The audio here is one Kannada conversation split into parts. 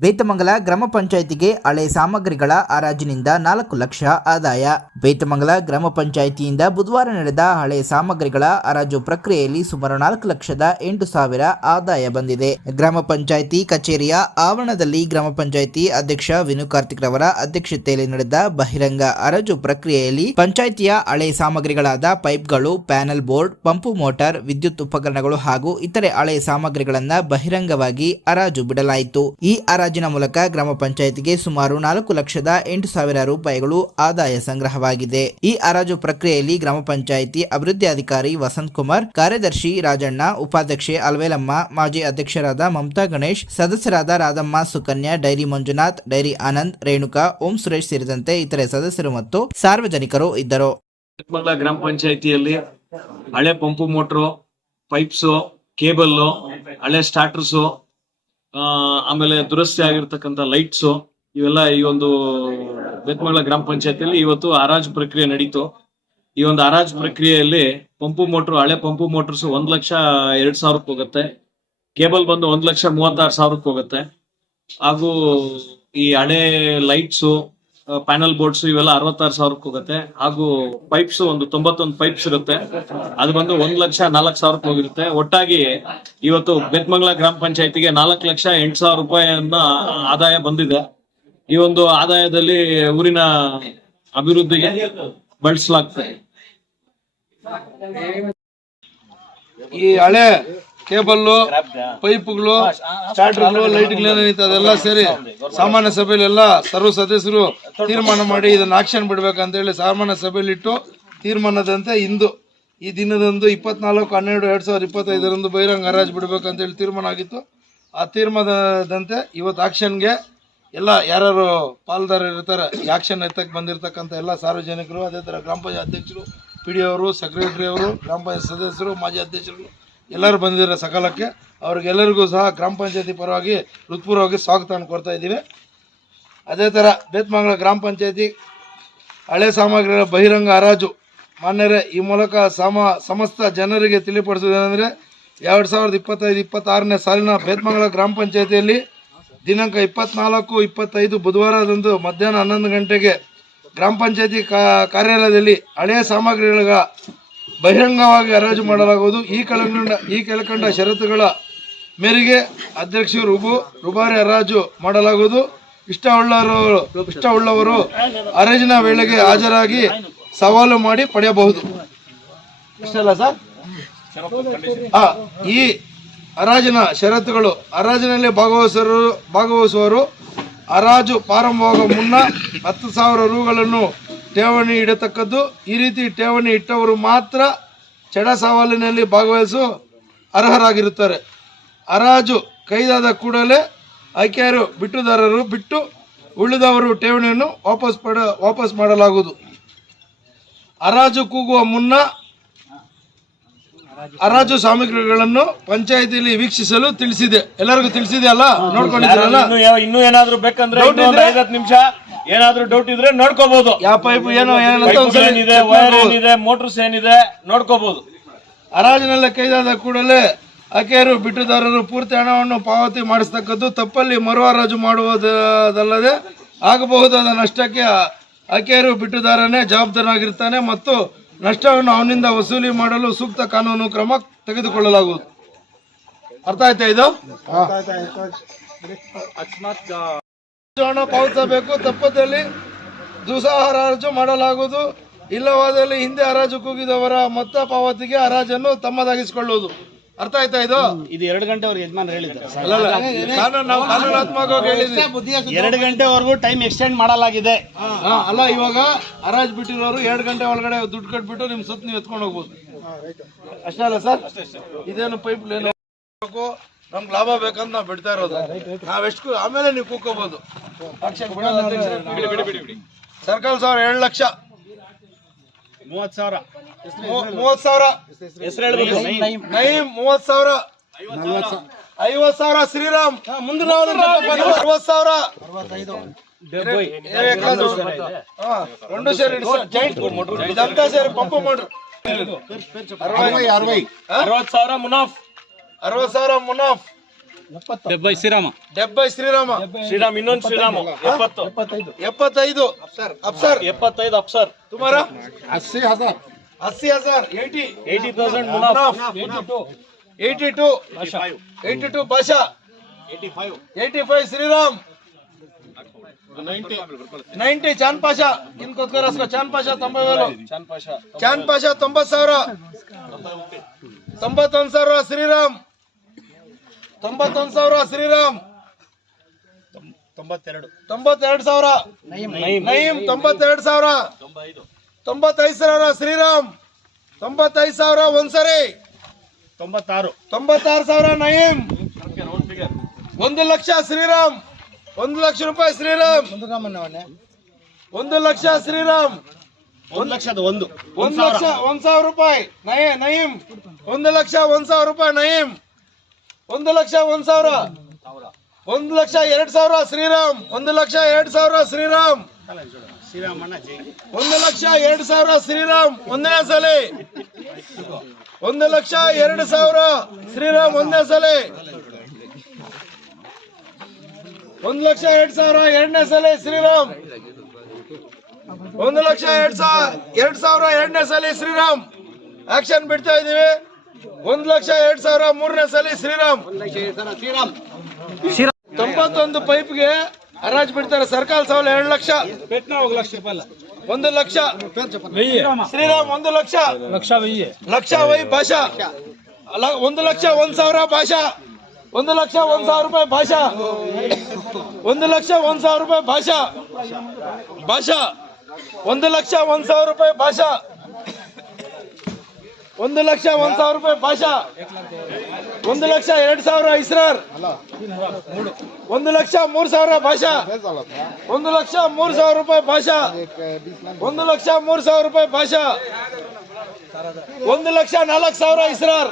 ಬೇತಮಂಗಲ ಗ್ರಾಮ ಪಂಚಾಯಿತಿಗೆ ಹಳೆ ಸಾಮಗ್ರಿಗಳ ಹರಾಜಿನಿಂದ ನಾಲ್ಕು ಲಕ್ಷ ಆದಾಯ. ಬೇತಮಂಗಲ ಗ್ರಾಮ ಪಂಚಾಯಿತಿಯಿಂದ ಬುಧವಾರ ನಡೆದ ಹಳೆ ಸಾಮಗ್ರಿಗಳ ಹರಾಜು ಪ್ರಕ್ರಿಯೆಯಲ್ಲಿ ಸುಮಾರು ನಾಲ್ಕು ಲಕ್ಷದ ಎಂಟು ಸಾವಿರ ಆದಾಯ ಬಂದಿದೆ. ಗ್ರಾಮ ಪಂಚಾಯಿತಿ ಕಚೇರಿಯ ಆವರಣದಲ್ಲಿ ಗ್ರಾಮ ಪಂಚಾಯಿತಿ ಅಧ್ಯಕ್ಷ ವಿನು ಕಾರ್ತಿಕ್ ರವರ ಅಧ್ಯಕ್ಷತೆಯಲ್ಲಿ ನಡೆದ ಬಹಿರಂಗ ಹರಾಜು ಪ್ರಕ್ರಿಯೆಯಲ್ಲಿ ಪಂಚಾಯಿತಿಯ ಹಳೆ ಸಾಮಗ್ರಿಗಳಾದ ಪೈಪ್ಗಳು, ಪ್ಯಾನಲ್ ಬೋರ್ಡ್, ಪಂಪು ಮೋಟಾರ್, ವಿದ್ಯುತ್ ಉಪಕರಣಗಳು ಹಾಗೂ ಇತರೆ ಹಳೆ ಸಾಮಗ್ರಿಗಳನ್ನ ಬಹಿರಂಗವಾಗಿ ಹರಾಜು ಬಿಡಲಾಯಿತು. ಈ ಹರಾಜಿನ ಮೂಲಕ ಗ್ರಾಮ ಪಂಚಾಯತ್ಗೆ ಸುಮಾರು ನಾಲ್ಕು ಲಕ್ಷದ ಎಂಟು ಸಾವಿರ ರೂಪಾಯಿಗಳು ಆದಾಯ ಸಂಗ್ರಹವಾಗಿದೆ. ಈ ಹರಾಜು ಪ್ರಕ್ರಿಯೆಯಲ್ಲಿ ಗ್ರಾಮ ಪಂಚಾಯಿತಿ ಅಭಿವೃದ್ಧಿ ಅಧಿಕಾರಿ ವಸಂತ್ ಕುಮಾರ್, ಕಾರ್ಯದರ್ಶಿ ರಾಜಣ್ಣ, ಉಪಾಧ್ಯಕ್ಷೆ ಅಲ್ವೇಲಮ್ಮ, ಮಾಜಿ ಅಧ್ಯಕ್ಷರಾದ ಮಮತಾ ಗಣೇಶ್, ಸದಸ್ಯರಾದ ರಾಧಮ್ಮ ಸುಕನ್ಯಾ, ಡೈರಿ ಮಂಜುನಾಥ್, ಡೈರಿ ಆನಂದ್, ರೇಣುಕಾ, ಓಂ ಸುರೇಶ್ ಸೇರಿದಂತೆ ಇತರೆ ಸದಸ್ಯರು ಮತ್ತು ಸಾರ್ವಜನಿಕರು ಇದ್ದರು. ಗ್ರಾಮ ಪಂಚಾಯಿತಿಯಲ್ಲಿ ಹಳೆ ಪಂಪು ಮೋಟ್ರು, ಪೈಪ್ಸು, ಕೇಬಲ್ಲು, ಹಳೆ ಸ್ಟಾರ್ಟರ್ಸು ಆಮೇಲೆ ದುರಸ್ತಿ ಆಗಿರ್ತಕ್ಕಂಥ ಲೈಟ್ಸು ಇವೆಲ್ಲ ಈ ಒಂದು ಬೆತ್ಮಗಳ ಗ್ರಾಮ ಪಂಚಾಯತಿಯಲ್ಲಿ ಇವತ್ತು ಹರಾಜು ಪ್ರಕ್ರಿಯೆ ನಡೀತು. ಈ ಒಂದು ಹರಾಜು ಪ್ರಕ್ರಿಯೆಯಲ್ಲಿ ಪಂಪು ಮೋಟ್ರ್, ಹಳೆ ಪಂಪು ಮೋಟರ್ಸ್ ಒಂದ್ ಲಕ್ಷ ಎರಡ್ ಸಾವಿರಕ್ಕೆ ಹೋಗುತ್ತೆ. ಕೇಬಲ್ ಬಂದು ಒಂದ್ ಲಕ್ಷ ಮೂವತ್ತಾರು ಸಾವಿರಕ್ಕೆ ಹೋಗುತ್ತೆ. ಹಾಗೂ ಈ ಹಳೆ ಲೈಟ್ಸು ಪ್ಯಾನಲ್ ಬೋರ್ಡ್ಸ್ ಇವೆಲ್ಲ ಅರವತ್ತಾರು ಸಾವಿರಕ್ಕೆ ಹೋಗುತ್ತೆ. ಹಾಗೂ ಪೈಪ್ಸ್ ಒಂದು ತೊಂಬತ್ತೊಂದು ಪೈಪ್ಸ್ ಇರುತ್ತೆ. ಅದು ಬಂದು ಒಂದ್ ಲಕ್ಷ ನಾಲ್ಕು ಸಾವಿರಕ್ಕೆ ಹೋಗಿರುತ್ತೆ. ಒಟ್ಟಾಗಿ ಇವತ್ತು ಬೆತ್ಮಂಗ್ಲ ಗ್ರಾಮ ಪಂಚಾಯತಿಗೆ ನಾಲ್ಕು ಲಕ್ಷ ಎಂಟು ಸಾವಿರ ರೂಪಾಯಿಯನ್ನ ಆದಾಯ ಬಂದಿದೆ. ಈ ಒಂದು ಆದಾಯದಲ್ಲಿ ಊರಿನ ಅಭಿವೃದ್ಧಿಗೆ ಬಳಸಲಾಗ್ತದೆ. ಈ ಹಳೆ ಕೇಬಲ್ಲು ಪೈಪ್ಗಳು ಸ್ಟಾರ್ಟರ್ಗಳು ಲೈಟ್ಗಳು ಅದೆಲ್ಲ ಸೇರಿ. ಸಾಮಾನ್ಯ ಸಭೆಯಲ್ಲಿ ಎಲ್ಲ ಸರ್ವ ಸದಸ್ಯರು ತೀರ್ಮಾನ ಮಾಡಿ ಇದನ್ನ ಆಕ್ಷನ್ ಬಿಡ್ಬೇಕಂತ ಹೇಳಿ ಸಾಮಾನ್ಯ ಸಭೆಯಲ್ಲಿ ಇಟ್ಟು ತೀರ್ಮಾನದಂತೆ ಇಂದು ಈ ದಿನದಂದು ಇಪ್ಪತ್ನಾಲ್ಕು ಹನ್ನೆರಡು ಎರಡು ಸಾವಿರದ ಇಪ್ಪತ್ತೈದರಂದು ಬಹಿರಂಗ ಹರಾಜು ಬಿಡ್ಬೇಕಂತ ಹೇಳಿ ತೀರ್ಮಾನ ಆಗಿತ್ತು. ಆ ತೀರ್ಮಾನದಂತೆ ಇವತ್ತು ಆಕ್ಷನ್ಗೆ ಎಲ್ಲ ಯಾರ್ಯಾರು ಪಾಲ್ದಾರರು ಇರ್ತಾರೆ ಆಕ್ಷನ್ ಎತ್ತಕ್ಕೆ ಬಂದಿರತಕ್ಕಂಥ ಎಲ್ಲ ಸಾರ್ವಜನಿಕರು ಅದೇ ಥರ ಗ್ರಾಮ ಪಂಚಾಯತ್ ಅಧ್ಯಕ್ಷರು ಪಿ ಡಿ ಅವರು ಸೆಕ್ರೆಟರಿ ಅವರು ಗ್ರಾಮ ಪಂಚಾಯತ್ ಸದಸ್ಯರು ಮಾಜಿ ಅಧ್ಯಕ್ಷರು ಎಲ್ಲರೂ ಬಂದಿದ್ದಾರೆ ಸಕಾಲಕ್ಕೆ. ಅವ್ರಿಗೆಲ್ಲರಿಗೂ ಸಹ ಗ್ರಾಮ ಪಂಚಾಯತಿ ಪರವಾಗಿ ಹೃತ್ಪೂರ್ವವಾಗಿ ಸ್ವಾಗತವನ್ನು ಕೊಡ್ತಾ ಇದ್ದೀವಿ. ಅದೇ ಥರ ಬೇತ್ಮಂಗಲ ಗ್ರಾಮ ಪಂಚಾಯತಿ ಹಳೆ ಸಾಮಗ್ರಿಗಳ ಬಹಿರಂಗ ಹರಾಜು ಮಾನ್ಯರೇ, ಈ ಮೂಲಕ ಸಮ ಸಮಸ್ತ ಜನರಿಗೆ ತಿಳಿಪಡಿಸೋದೇನೆಂದರೆ ಎರಡು ಸಾವಿರದ ಇಪ್ಪತ್ತೈದು, ಇಪ್ಪತ್ತಾರನೇ ಸಾಲಿನ ಬೇತ್ಮಂಗಲ ಗ್ರಾಮ ಪಂಚಾಯತಿಯಲ್ಲಿ ದಿನಾಂಕ ಇಪ್ಪತ್ನಾಲ್ಕು, ಇಪ್ಪತ್ತೈದು ಬುಧವಾರದಂದು ಮಧ್ಯಾಹ್ನ ಹನ್ನೊಂದು ಗಂಟೆಗೆ ಗ್ರಾಮ ಪಂಚಾಯತಿ ಕಾರ್ಯಾಲಯದಲ್ಲಿ ಹಳೆಯ ಸಾಮಗ್ರಿಗಳ ಬಹಿರಂಗವಾಗಿ ಹರಾಜು ಮಾಡಲಾಗುವುದು. ಈ ಕೆಳಕಂಡ ಈ ಕೆಳಕಂಡ ಷರತ್ತುಗಳ ಮೇರೆಗೆ ಅಧ್ಯಕ್ಷರು ರುಬು ರುಬಾರಿ ಹರಾಜು ಮಾಡಲಾಗುವುದು. ಇಷ್ಟವುಳ್ಳವರು ಇಷ್ಟವುಳ್ಳವರು ಹರಾಜಿನ ವೇಳೆಗೆ ಹಾಜರಾಗಿ ಸವಾಲು ಮಾಡಿ ಪಡೆಯಬಹುದು. ಇಷ್ಟಲ್ಲ ಸರ್? ಆ, ಈ ಹರಾಜಿನ ಷರತ್ತುಗಳು ಹರಾಜಿನಲ್ಲಿ ಭಾಗವಹಿಸರು ಭಾಗವಹಿಸುವವರು ಹರಾಜು ಪ್ರಾರಂಭವಾಗುವ ಮುನ್ನ ಹತ್ತು ಸಾವಿರ ರೂಗಳನ್ನು ಠೇವಣಿ ಇಡತಕ್ಕದ್ದು ಈ ರೀತಿ ಠೇವಣಿ ಇಟ್ಟವರು ಮಾತ್ರ ಚಡ ಸವಾಲಿನಲ್ಲಿ ಭಾಗವಹಿಸು ಅರ್ಹರಾಗಿರುತ್ತಾರೆ. ಹರಾಜು ಕೈದಾದ ಕೂಡಲೇ ಆಯ್ಕೆಯರು ಬಿಟ್ಟುದಾರರು ಬಿಟ್ಟು ಉಳಿದವರು ಠೇವಣಿಯನ್ನು ವಾಪಸ್ ಪಡ ವಾಪಸ್ ಮಾಡಲಾಗುವುದು. ಹರಾಜು ಕೂಗುವ ಮುನ್ನ ಹರಾಜು ಸಾಮಗ್ರಿಗಳನ್ನು ಪಂಚಾಯತಿಯಲ್ಲಿ ವೀಕ್ಷಿಸಲು ತಿಳಿಸಿದೆ. ಎಲ್ಲರಿಗೂ ತಿಳಿಸಿದೆ ಅಲ್ಲ? ನೋಡ್ಕೊಂಡಿದ್ದೀರಲ್ಲ? ಇನ್ನು ಏನಾದ್ರೂ ಬೇಕಂದ್ರೆ ನಿಮಿಷ ಏನಾದ್ರು ಡೌಟ್ ಇದ್ರೆ ನೋಡ್ಕೋಬಹುದು ಯಾವ ಪೈಪ್ ಏನೋ ಏನಿದೆ ವೈರ್ ಏನಿದೆ ಮೋಟರ್ಸ್ ಏನಿದೆ ನೋಡ್ಕೋಬಹುದು ಹರಾಜಿನಲ್ಲ ಕೈದಾದ ಕೂಡಲೇ ಆಕೆಯರು ಬಿಟ್ಟುದಾರರು ಪೂರ್ತಿ ಹಣವನ್ನು ಪಾವತಿ ಮಾಡಿಸ್ತಕ್ಕದ್ದು ತಪ್ಪಲ್ಲಿ ಮರು ಹರಾಜು ಮಾಡುವುದಲ್ಲದೆ ಆಗಬಹುದಾದ ನಷ್ಟಕ್ಕೆ ಆಕೆಯರು ಬಿಟ್ಟುದಾರನೇ ಜವಾಬ್ದಾರನಾಗಿರ್ತಾನೆ ಮತ್ತು ನಷ್ಟವನ್ನು ಅವನಿಂದ ವಸೂಲಿ ಮಾಡಲು ಸೂಕ್ತ ಕಾನೂನು ಕ್ರಮ ತೆಗೆದುಕೊಳ್ಳಲಾಗುವುದು. ಅರ್ಥ ಆಯ್ತಾ ಇದು? ಹಣ ಪಾವತಿಸಬೇಕು ತಪ್ಪದಲ್ಲಿ ದುಸಾಹ ಹರಾಜು ಮಾಡಲಾಗುವುದು. ಇಲ್ಲವಾದಲ್ಲಿ ಹಿಂದೆ ಹರಾಜು ಕೂಗಿದವರ ಮೊತ್ತ ಪಾವತಿಗೆ ಹರಾಜನ್ನು ತಮ್ಮದಾಗಿಸಿಕೊಳ್ಳುವುದು. ಅರ್ಥ ಆಯ್ತಾ ಇದು? ಇದು ಎರಡು ಗಂಟೆವರೆಗೆ ಯಜಮಾನ್ ಹೇಳಿದ್ದಾರೆ. ನಾವು ಕಾನೂನಾತ್ಮಕವಾಗಿ ಹೇಳಿದ್ವಿ. ಎರಡು ಗಂಟೆವರೆಗೂ ಟೈಮ್ ಎಕ್ಸ್ಟೆಂಡ್ ಮಾಡಲಾಗಿದೆ. ಹಾ, ಅಲ್ಲ ಇವಾಗ ಹರಾಜ್ ಬಿಟ್ಟಿರೋರು ಎರಡು ಗಂಟೆ ಒಳಗಡೆ ದುಡ್ಡು ಕಟ್ಬಿಟ್ಟು ನಿಮ್ ಸುತ್ತ ನೀವು ಎತ್ಕೊಂಡು ಹೋಗ್ಬೋದು. ಅಷ್ಟೇ ಅಲ್ಲ ಸರ್? ಇದೇನು ಪೈಪ್ ಲೈನ್ ನಮ್ಗೆ ಲಾಭ ಬೇಕಂತ ನಾವು ಬಿಡ್ತಾ ಇರೋದು. ನಾವೆಷ್ಟು ಆಮೇಲೆ ನೀವು ಕೂಕೋಬಹುದು ಸರ್ಕಲ್ ಸಾವಿರ ಎರಡು ಲಕ್ಷ. ಮೂವತ್ ಸಾವಿರ. ಮೂವತ್ ಸಾವಿರ. ಮೂವತ್ ಸಾವಿರ. ಐವತ್ ಸಾವಿರ ಶ್ರೀರಾಮ್. ಮುಂದೆ ಅರವತ್ ಸಾವಿರ. రెండు షేర్ జాయింట్ ಅರವತ್ ಸಾವಿರ ಮುನಾಫ್. ಡೆಬ್ಬೈ ಶ್ರೀರಾಮ. ಡೆಬ್ಬೈ ಶ್ರೀರಾಮ. ಶ್ರೀರಾಮ್ ಇನ್ನೊಂದು ಶ್ರೀರಾಮ. ಎಪ್ಪತ್ತು. ಎಪ್ಪತ್ತೈದು. ಅಪ್ಸರ್ ಎಪ್ಪತ್ತೈದು ಅಪ್ಸರ್ ತುಮಾರ. ಅಸ್ಸಿ ಹಜಾರ್. ಅಸ್ಸಿ ಹಜಾರ್. Eighty. Eighty thousand eighty two. Eighty two. Basha eighty five. Shriram. Ninety. Chand Pasha. ಇನ್ಕೋಸ್ಕರ ಚಾನ್ ಚಾಂದ್ ಪಾಷಾ ತೊಂಬೈ ವೇಲು ಚಾಂದ್ ಪಾಷಾ ತೊಂಬತ್ ಸಾವಿರ. ತೊಂಬತ್ತೊಂದು ಸಾವಿರ ಶ್ರೀರಾಮ್. ತೊಂಬತ್ತೊಂದು ಸಾವಿರ ಶ್ರೀರಾಮ್. ತೊಂಬತ್ತೆರಡು. ತೊಂಬತ್ತೆರಡು ಸಾವಿರ. ನಯೀಂ ತೊಂಬತ್ತೆರಡು ಸಾವಿರ. ತೊಂಬತ್ತೈದು ಸಾವಿರ ಶ್ರೀರಾಮ್. ತೊಂಬತ್ತೈದು ಸಾವಿರ ಒಂದ್ಸರಿ. ತೊಂಬತ್ತಾರು. ತೊಂಬತ್ತಾರು ಸಾವಿರ ನಯೀಂ ಒಂದು ಲಕ್ಷ ಶ್ರೀರಾಮ್. ಒಂದು ಲಕ್ಷ ರೂಪಾಯಿ ಶ್ರೀರಾಮ್. ಒಂದು ಲಕ್ಷ ಶ್ರೀರಾಮ್. ಒಂದು ಲಕ್ಷದ ಒಂದು. ಒಂದು ಲಕ್ಷ ಒಂದ್ ಸಾವಿರ ರೂಪಾಯಿ. ನಯ ನಯೀಂ ಒಂದು ಲಕ್ಷ ಒಂದ್ ಸಾವಿರ ರೂಪಾಯಿ ನಯೀಂ ಒಂದು ಲಕ್ಷ, ಒಂದ್ ಸಾವಿರ. ಒಂದು ಲಕ್ಷ, ಎರಡ್ ಸಾವಿರ, ಶ್ರೀರಾಮ್. ಒಂದು ಲಕ್ಷ, ಎರಡ್ ಸಾವಿರ, ಶ್ರೀರಾಮ್. ಒಂದು ಲಕ್ಷ, ಎರಡು ಸಾವಿರ, ಶ್ರೀರಾಮ್. ಒಂದನೇ ಸಲ. ಒಂದು ಲಕ್ಷ, ಎರಡು ಸಾವಿರ, ಶ್ರೀರಾಮ್ ಒಂದನೇ ಸಲ. ಒಂದು ಲಕ್ಷ, ಎರಡು ಸಾವಿರ, ಎರಡನೇ ಸಲ, ಶ್ರೀರಾಮ್. ಒಂದು ಲಕ್ಷ, ಎರಡ್ ಸಾವಿರ, ಎರಡನೇ ಸಲ, ಶ್ರೀರಾಮ್. ಆಕ್ಷನ್ ಬಿಡ್ತಾ ಇದೀವಿ ಒಂದ್ ಲಕ್ಷ ಎರಡ್ ಸಾವಿರ ಮೂರನೇ ಸಲ ಶ್ರೀರಾಮ್. ಶ್ರೀರಾಮ್. ತೊಂಬತ್ತೊಂದು ಪೈಪ್ಗೆ ಹರಾಜ್ ಬಿಡ್ತಾರೆ ಸರ್ಕಾರ ಸಾವಿರ ಎರಡು ಲಕ್ಷ. ಒಂದು ಲಕ್ಷ. ಶ್ರೀರಾಮ್ ಒಂದು ಲಕ್ಷ. ಲಕ್ಷ ಲಕ್ಷ ವೈ ಭಾಷಾ. ಒಂದು ಲಕ್ಷ ಒಂದ್ ಸಾವಿರ ಭಾಷಾ. ಒಂದು ಲಕ್ಷ ಒಂದ್ ಸಾವಿರ ರೂಪಾಯಿ ಭಾಷಾ. ಒಂದು ಲಕ್ಷ ಒಂದ್ ಸಾವಿರ ರೂಪಾಯಿ ಭಾಷಾ. ಭಾಷಾ. ಒಂದು ಲಕ್ಷ ಒಂದ್ ಸಾವಿರ ರೂಪಾಯಿ ಭಾಷಾ. ಒಂದು ಲಕ್ಷ ಒಂದ್ ಸಾವಿರ ರೂಪಾಯಿ ಭಾಷಾ ಒಂದು ಲಕ್ಷ ಎರಡ್ ಸಾವಿರ ಇಸ್ರಾರ್ ಒಂದು ಲಕ್ಷ ಮೂರ್ ಸಾವಿರ ಭಾಷಾ ಒಂದು ಲಕ್ಷ ಮೂರ್ ಸಾವಿರ ರೂಪಾಯಿ ಭಾಷಾ ಒಂದು ಲಕ್ಷ ಮೂರ್ ಸಾವಿರ ರೂಪಾಯಿ ಭಾಷಾ ಒಂದು ಲಕ್ಷ ನಾಲ್ಕು ಸಾವಿರ ಇಸ್ರಾರ್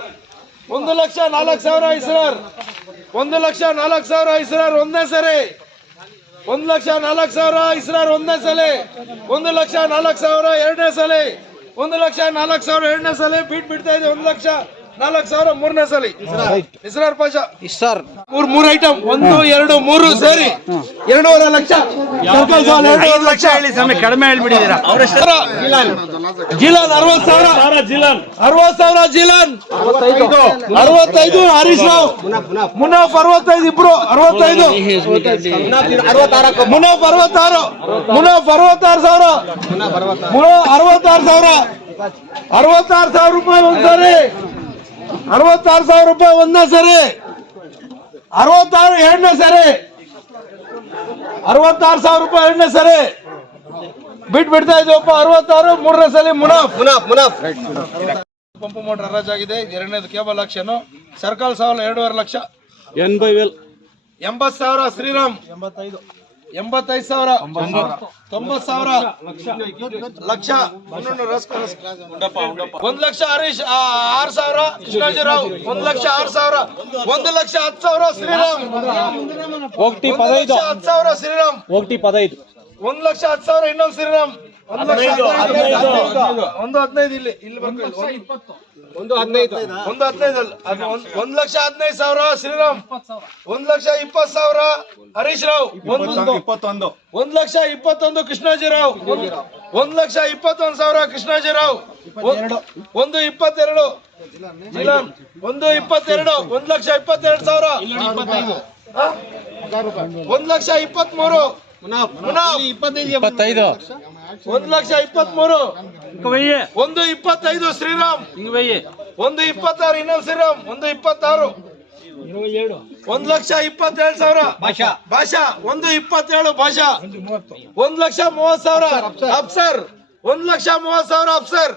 ಒಂದು ಲಕ್ಷ ನಾಲ್ಕು ಸಾವಿರ ಇಸ್ರಾರ್ ಒಂದು ಲಕ್ಷ ನಾಲ್ಕು ಸಾವಿರ ಇಸ್ರಾರ್ ಒಂದೇ ಸರಿ ಒಂದು ಲಕ್ಷ ನಾಲ್ಕು ಸಾವಿರ ಇಸ್ರಾರ್ ಒಂದನೇ ಸಲ ಒಂದು ಲಕ್ಷ ನಾಲ್ಕು ಸಾವಿರ ಎರಡನೇ ಸಲ ಒಂದು ಲಕ್ಷ ನಾಲ್ಕು ಸಾವಿರ ಎರಡನೇ ಸಲ ಬೀಟ್ ಬಿಡ್ತಾ ಇದೆ ಒಂದು ಲಕ್ಷ. ನಾಲ್ಕು ಸಾವಿರ ಮೂರನೇ ಸಲ. ಇಸ್ರಾರ್. ಪಾಷ. ಸರ್ ಮೂರ್ ಮೂರ್ ಐಟಮ್ ಒಂದು ಎರಡು ಮೂರು ಸೇರಿ. ಎರಡೂವರೆ ಲಕ್ಷ. ಲಕ್ಷ. ಹೇಳಿ ಸಮಯ ಕಡಿಮೆ ಹೇಳ್ಬಿಟ್ಟಿದ್ದೀರಾ? ಜಿಲಾನ್. ಅರವತ್ ಸಾವಿರ. ಜಿಲಾನ್. ಅರವತ್ ಸಾವಿರ ಜಿಲಾನ್. ಅರವತ್ತೈದು. ಹರೀಶ್ ರಾವ್. ಮುನಾಫ್ ಅರವತ್ತೈದು ಇಬ್ರು. ಅರವತ್ತೈದು. ಮುನಾಫ್ ಅರವತ್ತಾರು. ಮುನಾಫ್ ಅರವತ್ತಾರು ಸಾವಿರ. ಮುನಾಫ್ ಅರವತ್ತಾರು ಸಾವಿರ. ಅರವತ್ತಾರು ಸಾವಿರ ರೂಪಾಯಿ ಒಂದ್ಸರಿ. ಅರವತ್ತಾರು ಸಾವಿರ ರೂಪಾಯಿ ಒಂದನೇ ಸರಿ. ಅರವತ್ತಾರು ಎರಡನೇ ಸರಿ. ಅರವತ್ತಾರು ಸಾವಿರ ರೂಪಾಯಿ ಎರಡನೇ ಸರಿ. ಬಿಟ್ ಬಿಡ್ತಾ ಇದ್ದೀವಪ್ಪ ಅರವತ್ತಾರು ಮೂರನೇ ಸಲ ಮುನಾಫ್. ಮುನಾಫ್ ಮುನಾಫ್. ಪಂಪ್ ಮೋಟರ್ ಹರಾಜಾಗಿದೆ ಎರಡನೇದು ಕೇಬಲ್ ಆಕ್ಷನ್. ಸರ್ಕಲ್ ಸಾವಿರ ಎರಡೂವರೆ ಲಕ್ಷ. ಎನ್ಬೈ ವೆಲ್. ಎಂಬತ್ ಸಾವಿರ ಶ್ರೀರಾಮ್. ಎಂಬತ್ತೈದು. ಎಂಬತ್ತೈದು ಸಾವಿರ. ತೊಂಬತ್ ಸಾವಿರ. ಲಕ್ಷ. ಒಂದ್ ಲಕ್ಷ ಹರೀಶ್ ಆರ್ ಸಾವಿರ. ಕೃಷ್ಣಾಜಿರಾವ್ ಒಂದ್ ಲಕ್ಷ ಆರ್ ಸಾವಿರ. ಒಂದು ಲಕ್ಷ ಹತ್ತು ಸಾವಿರ ಶ್ರೀರಾಮ್. ಹತ್ತು ಸಾವಿರ ಶ್ರೀರಾಮ್. ಒಂದ್ ಲಕ್ಷ ಹತ್ತು ಸಾವಿರ ಇನ್ನೊಂದು ಶ್ರೀರಾಮ್. ಒಂದು ಹದಿನೈದು. ಒಂದು ಹದಿನೈದು ಇಲ್ಲಿ ಇಲ್ಲಿ ಬರ್ಕೊಳ್ಳಿ. ಒಂದು ಹದಿನೈದು. ಒಂದು ಹದಿನೈದು ಅಲ್ಲ. ಅದು ಒಂದ್- ಲಕ್ಷ ಹದಿನೈದು ಸಾವಿರ ಶ್ರೀರಾಮ್. ಒಂದ್ ಲಕ್ಷ ಇಪ್ಪತ್ತು ಸಾವಿರ ಹರೀಶ್ ರಾವ್. ಒಂದು ಇಪ್ಪತ್ತೊಂದು. ಒಂದ್ ಲಕ್ಷ ಇಪ್ಪತ್ತೊಂದು ಕೃಷ್ಣಾಜಿರಾವ್ ಒಂದ್ ಲಕ್ಷ ಇಪ್ಪತ್ತೊಂದು ಸಾವಿರ ಕೃಷ್ಣಾಜಿರಾವ್ ಒಂದ್- ಒಂದು ಇಪ್ಪತ್ತೆರಡು. ಒಂದು ಇಪ್ಪತ್ತೆರಡು. ಒಂದ್ ಲಕ್ಷ ಇಪ್ಪತ್ತೆರಡು ಸಾವಿರ. ಒಂದ್ ಲಕ್ಷ ಇಪ್ಪತ್ಮೂರು. ಇಪ್ಪತ್ತೈದು. ಒಂದು ಲಕ್ಷ ಇಪ್ಪತ್ತ್ ಮೂರು ಒಂದು ಇಪ್ಪತ್ತೈದು ಶ್ರೀರಾಮ್. ಒಂದು ಇಪ್ಪತ್ತಾರು ಇನ್ನೊಂದು ಶ್ರೀರಾಮ್. ಒಂದು ಇಪ್ಪತ್ತಾರು. ಒಂದು ಲಕ್ಷ ಇಪ್ಪತ್ತೇಳು ಸಾವಿರ. ಭಾಷಾ. ಭಾಷಾ. ಒಂದು ಇಪ್ಪತ್ತೇಳು ಭಾಷಾ. ಒಂದು ಲಕ್ಷ ಮೂವತ್ ಸಾವಿರ. ಅಫ್ಸರ್ ಒಂದು ಲಕ್ಷ ಮೂವತ್ ಸಾವಿರ ಅಫ್ಸರ್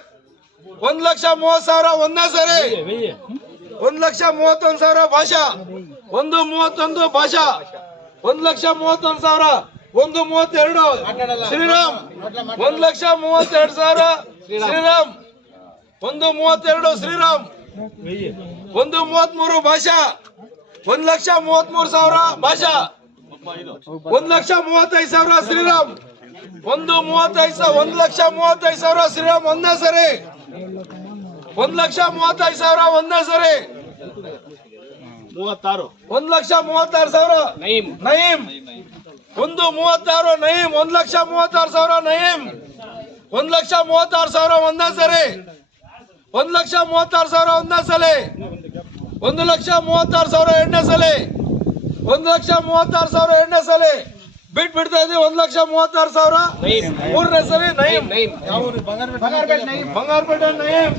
ಒಂದು ಲಕ್ಷ ಮೂವತ್ ಸಾವಿರ ಒಂದೇ ಸರಿ. ಒಂದು ಲಕ್ಷ ಮೂವತ್ತೊಂದು ಸಾವಿರ ಭಾಷಾ. ಒಂದು ಮೂವತ್ತೊಂದು ಭಾಷಾ. ಒಂದು ಲಕ್ಷ ಮೂವತ್ತೊಂದು ಸಾವಿರ. ಒಂದು ಮೂವತ್ತೆರಡು. ಶ್ರೀರಾಮ್ ಒಂದ್ ಲಕ್ಷ ಮೂವತ್ತೆರಡು ಸಾವಿರ. ಶ್ರೀರಾಮ್. ಒಂದು ಮೂವತ್ತೆರಡು ಶ್ರೀರಾಮ್. ಒಂದು ಮೂವತ್ ಮೂರು ಭಾಷಾ. ಒಂದ್ ಲಕ್ಷ ಮೂವತ್ಮೂರು ಸಾವಿರ ಭಾಷಾ. ಒಂದ್ ಲಕ್ಷ ಮೂವತ್ತೈದು ಸಾವಿರ ಶ್ರೀರಾಮ್. ಒಂದು ಮೂವತ್ತೈದು ಸಾವಿರ ಒಂದ್ ಲಕ್ಷ ಮೂವತ್ತೈದು ಸಾವಿರ ಶ್ರೀರಾಮ್ ಒಂದೇ ಸರಿ ಒಂದ್ ಲಕ್ಷ ಮೂವತ್ತೈದು ಸಾವಿರ ಒಂದೇ ಸರಿ ಮೂವತ್ತಾರು. ಒಂದ್ ಲಕ್ಷ ಮೂವತ್ತಾರು ಸಾವಿರ. ನೈಮ್ ನೈಮ್ ಒಂದು ಮೂವತ್ತಾರು ನಯೀಂ ಒಂದ್ ಲಕ್ಷ ಮೂವತ್ತಾರು ಸಾವಿರ ನಯೀಂ ಒಂದ್ ಲಕ್ಷ ಮೂವತ್ತಾರು ಸಾವಿರ ಒಂದೇ ಸರಿ. ಒಂದ್ ಲಕ್ಷ ಮೂವತ್ತಾರು ಸಾವಿರ ಒಂದೇ ಸಲಿ. ಒಂದು ಲಕ್ಷ ಮೂವತ್ತಾರು ಸಾವಿರ ಎರಡನೇ ಸಲಿ. ಒಂದ್ ಲಕ್ಷ ಮೂವತ್ತಾರು ಸಾವಿರ ಎರಡನೇ ಸಲಿ. ಬಿಟ್ ಬಿಡ್ತಾ ಇದೀವಿ ಒಂದ್ ಲಕ್ಷ ಮೂವತ್ತಾರು ಸಾವಿರ. ಮೂರನೇ ಸಲಿ ನಯೀಂ ನೈಮ್ ಬಂಗಾರಪೇಟೆ ನಯೀಂ